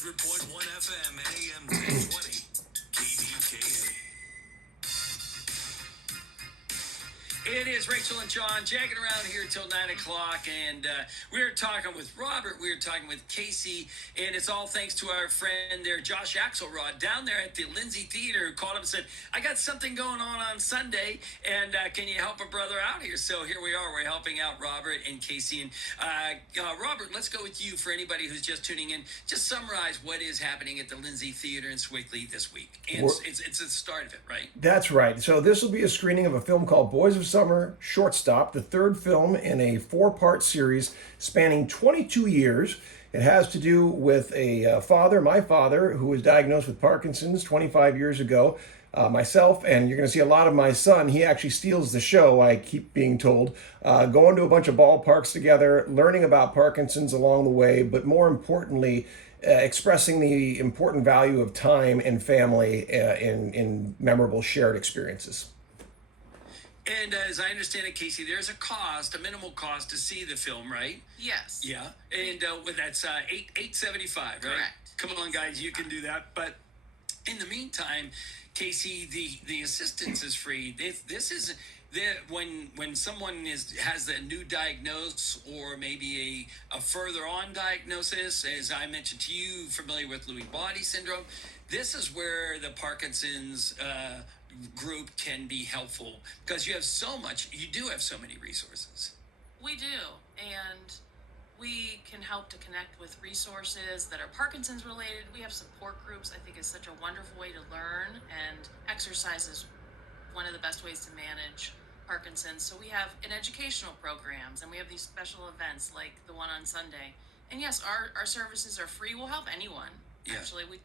100.1 FM, AM 1020, KDKA. It is Rachel and John jagging around here till 9 o'clock, and we're talking with Robert, we're talking with Casey, and it's all thanks to our friend there, Josh Axelrod, down there at the Lindsay Theater, who called him and said, I got something going on Sunday, and can you help a brother out here? So here we are, we're helping out Robert and Casey. And Robert, let's go with you for anybody who's just tuning in. Just summarize what is happening at the Lindsay Theater in Sewickley this week. And it's the start of it, right? That's right. So this will be a screening of a film called Boys of Summer Shortstop, the third film in a four-part series spanning 22 years. It has to do with a father, my father, who was diagnosed with Parkinson's 25 years ago. Myself, and you're going to see a lot of my son. He actually steals the show, I keep being told. Going to a bunch of ballparks together, learning about Parkinson's along the way, but more importantly, expressing the important value of time and family in memorable shared experiences. And as I understand it, Casey, there's a cost, a minimal cost to see the film, right? Yes. Yeah, and that's $8.75, right? Correct. Come on, guys, you can do that. But in the meantime, Casey, the assistance is free. This is when someone has a new diagnosis or maybe a further on diagnosis, as I mentioned to you, familiar with Lewy body syndrome. This is where the Parkinson's group can be helpful because you do have so many resources. We do, and we can help to connect with resources that are Parkinson's related. We have support groups. I think is such a wonderful way to learn, and exercise is one of the best ways to manage Parkinson's. So we have an educational programs, and we have these special events like the one on Sunday. And yes, our services are free. We'll help anyone. Yeah. Actually, we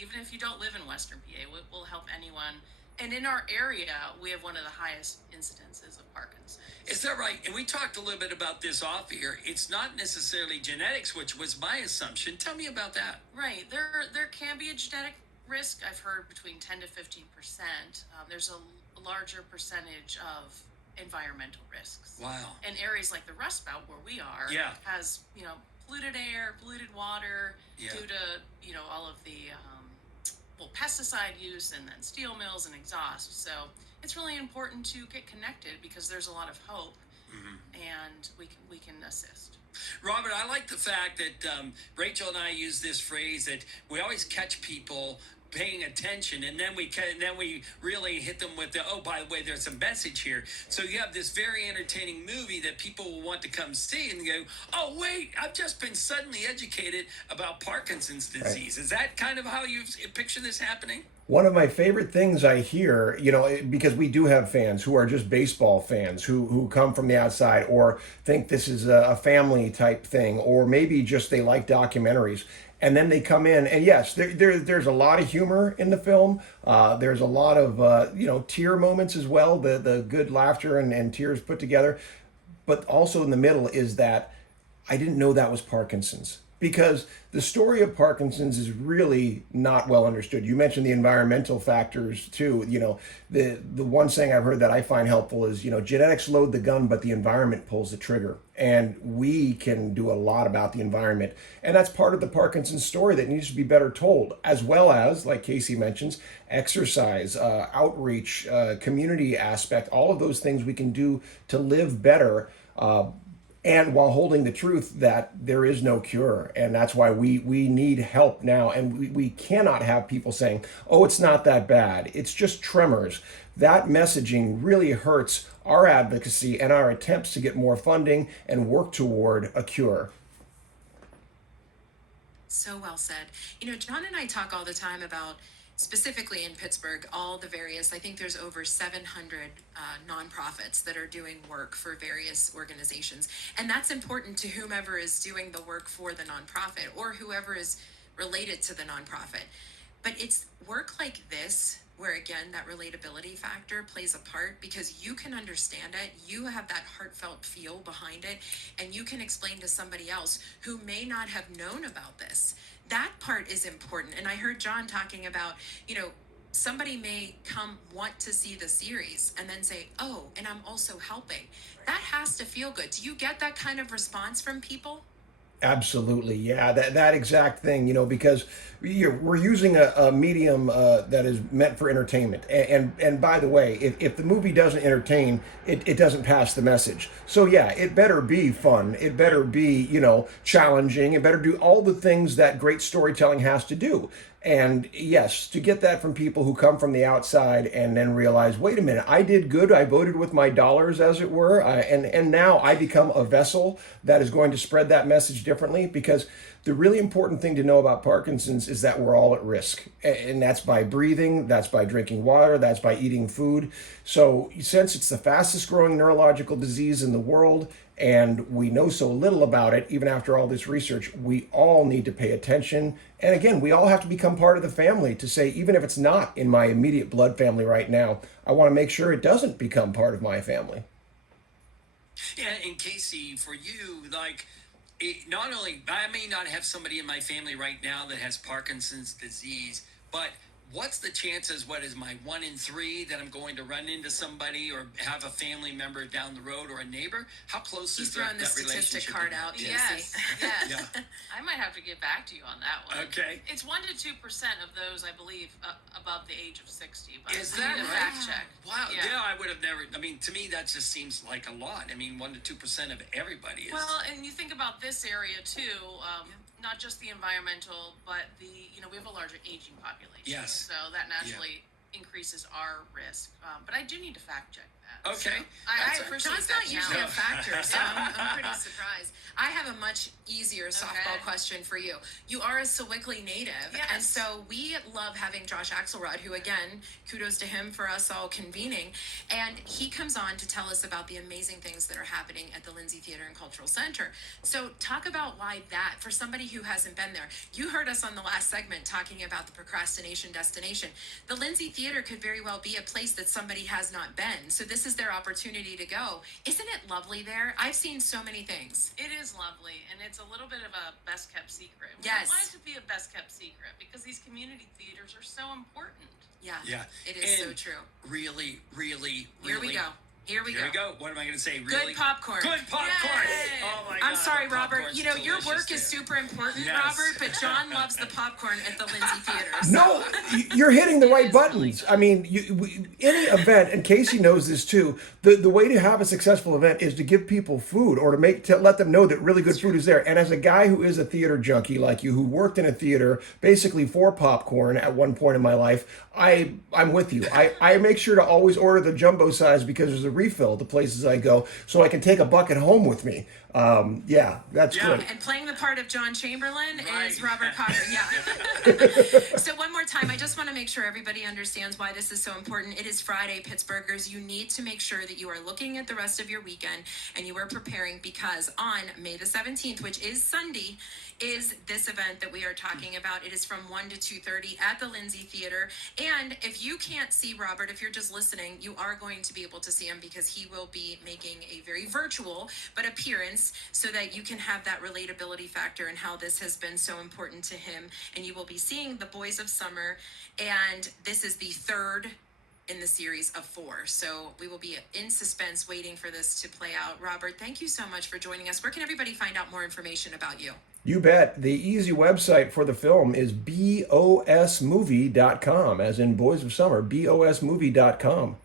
even if you don't live in Western PA, we'll help anyone. And in our area, we have one of the highest incidences of Parkinson's. Is that right? And we talked a little bit about this off here. It's not necessarily genetics, which was my assumption. Tell me about that. Right. There can be a genetic risk. I've heard between 10 to 15%. There's a larger percentage of environmental risks. Wow. And areas like the Rust Belt, where we are, has polluted air, polluted water, due to all of the pesticide use, and then steel mills and exhaust. So it's really important to get connected because there's a lot of hope, and we can assist. Robert, I like the fact that Rachel and I use this phrase that we always catch people paying attention, and then we really hit them with by the way, there's a message here. So you have this very entertaining movie that people will want to come see and go, oh wait, I've just been suddenly educated about Parkinson's disease. Right. Is that kind of how you picture this happening? One of my favorite things I hear, because we do have fans who are just baseball fans who come from the outside or think this is a family type thing, or maybe just they like documentaries. And then they come in, and yes, there's a lot of humor in the film. There's a lot of tear moments as well, the good laughter and tears put together. But also in the middle is that I didn't know that was Parkinson's, because the story of Parkinson's is really not well understood. You mentioned the environmental factors too. The one saying I've heard that I find helpful is, genetics load the gun, but the environment pulls the trigger. And we can do a lot about the environment. And that's part of the Parkinson's story that needs to be better told, as well as, like Casey mentions, exercise, outreach, community aspect, all of those things we can do to live better, and while holding the truth that there is no cure. And that's why we need help now. And we cannot have people saying, oh, it's not that bad, it's just tremors. That messaging really hurts our advocacy and our attempts to get more funding and work toward a cure. So well said. John and I talk all the time about, specifically in Pittsburgh, all the various, I think there's over 700 nonprofits that are doing work for various organizations. And that's important to whomever is doing the work for the nonprofit or whoever is related to the nonprofit. But it's work like this where, again, that relatability factor plays a part, because you can understand it, you have that heartfelt feel behind it, and you can explain to somebody else who may not have known about this. That part is important. And I heard John talking about, somebody may want to see the series and then say, oh, and I'm also helping. That has to feel good. Do you get that kind of response from people? Absolutely, yeah, that exact thing, because we're using a medium that is meant for entertainment, and by the way, if the movie doesn't entertain, it doesn't pass the message. So yeah, it better be fun, it better be challenging, it better do all the things that great storytelling has to do. And yes, to get that from people who come from the outside and then realize, wait a minute, I did good. I voted with my dollars, as it were, and now I become a vessel that is going to spread that message differently. Because the really important thing to know about Parkinson's is that we're all at risk, and that's by breathing, that's by drinking water, that's by eating food. So since it's the fastest growing neurological disease in the world, and we know so little about it, even after all this research, we all need to pay attention. And again, we all have to become part of the family to say, even if it's not in my immediate blood family right now, I want to make sure it doesn't become part of my family. Yeah, and Casey, for you, like, not only I may not have somebody in my family right now that has Parkinson's disease, but what's the chances? What is my 1 in 3 that I'm going to run into somebody or have a family member down the road or a neighbor? How close He's is throwing the that statistic relationship? card out. Yes, yes. Yeah. I might have to get back to you on that one. Okay. It's 1 to 2% of those, I believe, above the age of 60. But Is we that need to right? fact check. Wow. Yeah. Yeah, I would have never. I mean, to me, that just seems like a lot. I mean, 1 to 2% of everybody is. Well, and you think about this area too, not just the environmental, but we have a larger aging population. Yes. So that naturally increases our risk. But I do need to fact check that. Okay. So I That's appreciate John's that not usually a challenge. factor, so I'm pretty surprised. I have a much easier softball question for you. You are a Sewickley native, and Yes. so we love having Josh Axelrod, who again, kudos to him for us all convening, and he comes on to tell us about the amazing things that are happening at the Lindsay Theater and Cultural Center. So talk about why that, for somebody who hasn't been there. You heard us on the last segment talking about the procrastination destination. The Lindsay Theater could very well be a place that somebody has not been, so this is their opportunity to go. Isn't it lovely there? I've seen so many things. It is lovely, and it's a little bit of a best kept secret. We Yes. don't want it to be a best kept secret because these community theaters are so important. Yeah. Yeah. It is so And true. Really, really, really. Here we go. Here we Here go. we go. What am I going to say? Really? Good popcorn. Good popcorn. Yay! Oh my God. I'm sorry, the Robert. popcorn's You know, your delicious work is there. super important, Yes. Robert, but John loves the popcorn at the Lindsay Theater. So. No, you're hitting the right is really buttons. good. I mean, any event, and Casey knows this too. The way to have a successful event is to give people food, or to let them know that really good food is there. And as a guy who is a theater junkie like you, who worked in a theater basically for popcorn at one point in my life, I'm with you. I make sure to always order the jumbo size because there's a refill at the places I go, so I can take a bucket home with me. Yeah, that's Yeah. good. And playing the part of John Chamberlain Right. is Robert Cocker. Yeah. So one more time, I just want to make sure everybody understands why this is so important. It is Friday, Pittsburghers. You need to make sure that you are looking at the rest of your weekend and you are preparing, because on May the 17th, which is Sunday, is this event that we are talking about. It is from 1 to 2:30 at the Lindsay Theater. And if you can't see Robert, if you're just listening, you are going to be able to see him because he will be making a very virtual but appearance so that you can have that relatability factor and how this has been so important to him. And you will be seeing The Boys of Summer, and this is the third in the series of 4. So we will be in suspense waiting for this to play out. Robert, thank you so much for joining us. Where can everybody find out more information about you? You bet. The easy website for the film is bosmovie.com, as in Boys of Summer, bosmovie.com.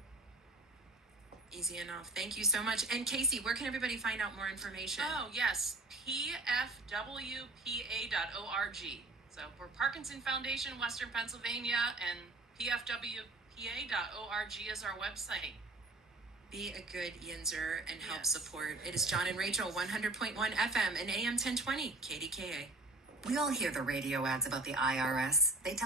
Easy enough. Thank you so much. And Casey, where can everybody find out more information? Oh, yes, pfwpa.org. So for Parkinson Foundation, Western Pennsylvania, and pfwpa.org is our website. Be a good Yinzer and help Yes. support. It is John and Rachel, 100.1 FM and AM 1020, KDKA. We all hear the radio ads about the IRS. They tell